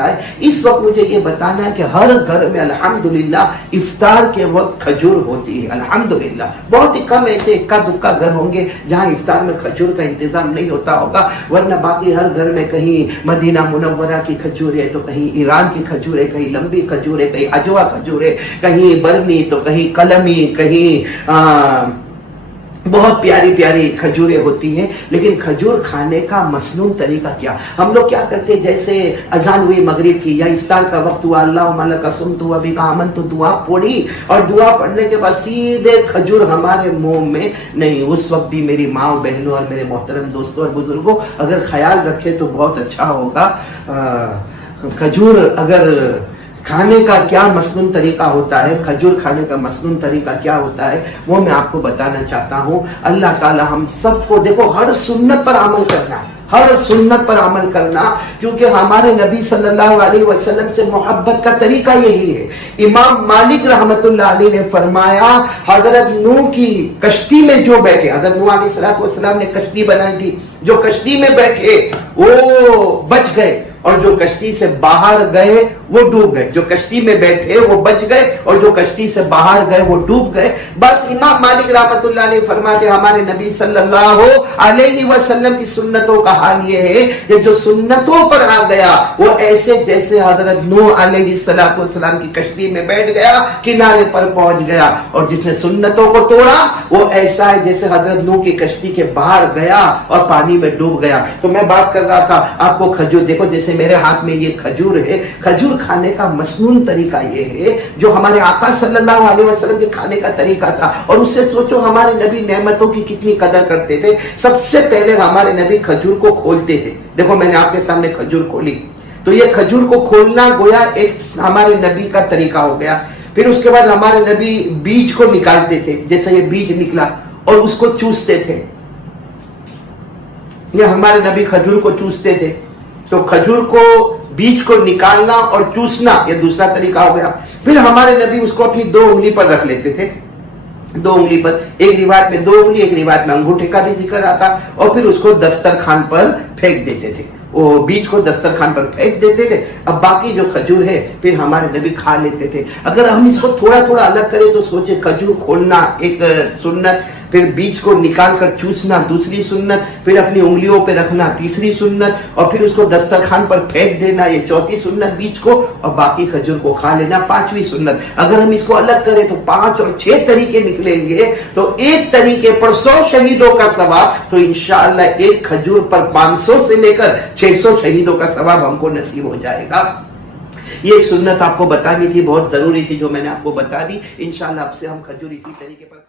ہوتا ہے. اس وقت مجھے یہ بتانا ہے کہ ہر گھر میں الحمدللہ افطار کے وقت کھجور ہوتی ہے. الحمدللہ بہت ہی کم ایسے اکا دکا گھر ہوں گے جہاں افطار میں کھجور کا انتظام نہیں ہوتا ہوگا، ورنہ باقی ہر گھر میں کہیں مدینہ منورہ کی کھجور ہے تو کہیں ایران کی کھجور ہے، کہیں لمبی کھجور ہے، کہیں اجوا کھجور ہے، کہیں برنی تو کہیں قلمی، کہیں بہت پیاری پیاری کھجوریں ہوتی ہیں. لیکن کھجور کھانے کا مسنون طریقہ کیا؟ ہم لوگ کیا کرتے ہیں، جیسے اذان ہوئی مغرب کی یا افطار کا وقت ہوا، اللہم لک صمت و بک آمنت، دعا پڑھی اور دعا پڑھنے کے بعد سیدھے کھجور ہمارے منہ میں نہیں. اس وقت بھی میری ماں بہنوں اور میرے محترم دوستوں اور بزرگوں اگر خیال رکھے تو بہت اچھا ہوگا. کھجور اگر کھانے کا کیا مسنون طریقہ ہوتا ہے، کھجور کھانے کا مسنون طریقہ کیا ہوتا ہے، وہ میں آپ کو بتانا چاہتا ہوں. اللہ تعالی ہم سب کو دیکھو ہر سنت پر عمل کرنا ہے، ہر سنت پر عمل کرنا، کیونکہ ہمارے نبی صلی اللہ علیہ وسلم سے محبت کا طریقہ یہی ہے. امام مالک رحمت اللہ علیہ نے فرمایا حضرت نوح کی کشتی میں جو بیٹھے، حضرت نوح علیہ السلام نے کشتی بنائی تھی، جو کشتی میں بیٹھے وہ بچ گئے اور جو کشتی سے باہر گئے وہ ڈوب گئے. جو کشتی میں بیٹھے وہ بچ گئے اور جو کشتی سے باہر گئے وہ ڈوب گئے. بس امام مالک رحمت اللہ علیہ فرماتے ہمارے نبی صلی اللہ علیہ وسلم کی سنتوں کا حال یہ ہے کہ جو سنتوں پر آ گیا وہ ایسے جیسے حضرت نوح علیہ السلام کی کشتی میں بیٹھ گیا، کنارے پر پہنچ گیا، اور جس نے سنتوں کو توڑا وہ ایسا ہے جیسے حضرت نوح کی کشتی کے باہر گیا اور پانی میں ڈوب گیا. تو میں بات کر رہا تھا آپ کو کھجور، دیکھو جیسے میرے ہاتھ میں یہ کھجور ہے. کھجور کھانے کا مسنون طریقہ یہ ہے جو ہمارے آقا صلی اللہ علیہ وسلم کے کھانے کا طریقہ تھا. اور اس سے سوچو ہمارے نبی نعمتوں کی کتنی قدر کرتے تھے. سب سے پہلے ہمارے نبی کھجور کو کھولتے تھے. دیکھو میں نے آپ کے سامنے کھجور کھولی تو یہ کھجور کو کھولنا گویا ایک ہمارے نبی کا طریقہ ہو گیا. پھر اس کے بعد ہمارے نبی بیج کو نکالتے تھے، جیسے یہ بیج نکلا اور اس کو چوستے تھے. یہ ہمارے نبی کھجور کو چوستے تھے. تو کھجور کو بیج کو نکالنا اور چوسنا یہ دوسرا طریقہ ہو گیا. پھر ہمارے نبی اس کو اپنی 2 انگلی پر رکھ لیتے تھے، 2 انگلی پر، ایک روایت میں 2 انگلی، ایک روایت میں انگوٹھے کا بھی ذکر آتا، اور پھر اس کو دسترخوان پر پھینک دیتے تھے. وہ بیج کو دسترخوان پر پھینک دیتے تھے. اب باقی جو کھجور ہے پھر ہمارے نبی کھا لیتے تھے. اگر ہم اس کو تھوڑا تھوڑا الگ کریں تو سوچے کھجور کھولنا ایک سنت، پھر بیج کو نکال کر چوسنا دوسری سنت، پھر اپنی انگلیوں پہ رکھنا تیسری سنت، اور پھر اس کو دسترخوان پر پھینک دینا یہ چوتھی سنت بیج کو، اور باقی کھجور کو کھا لینا پانچویں سنت. اگر ہم اس کو الگ کریں تو 5 اور 6 طریقے نکلیں گے. تو ایک طریقے پر 100 شہیدوں کا ثواب، تو انشاءاللہ ایک کھجور پر 500 سے لے کر 600 شہیدوں کا ثواب ہم کو نصیب ہو جائے گا. یہ ایک سنت آپ کو بتانی تھی، بہت ضروری تھی جو میں نے آپ کو بتا دی. انشاءاللہ اب سے ہم کھجور اسی طریقے پر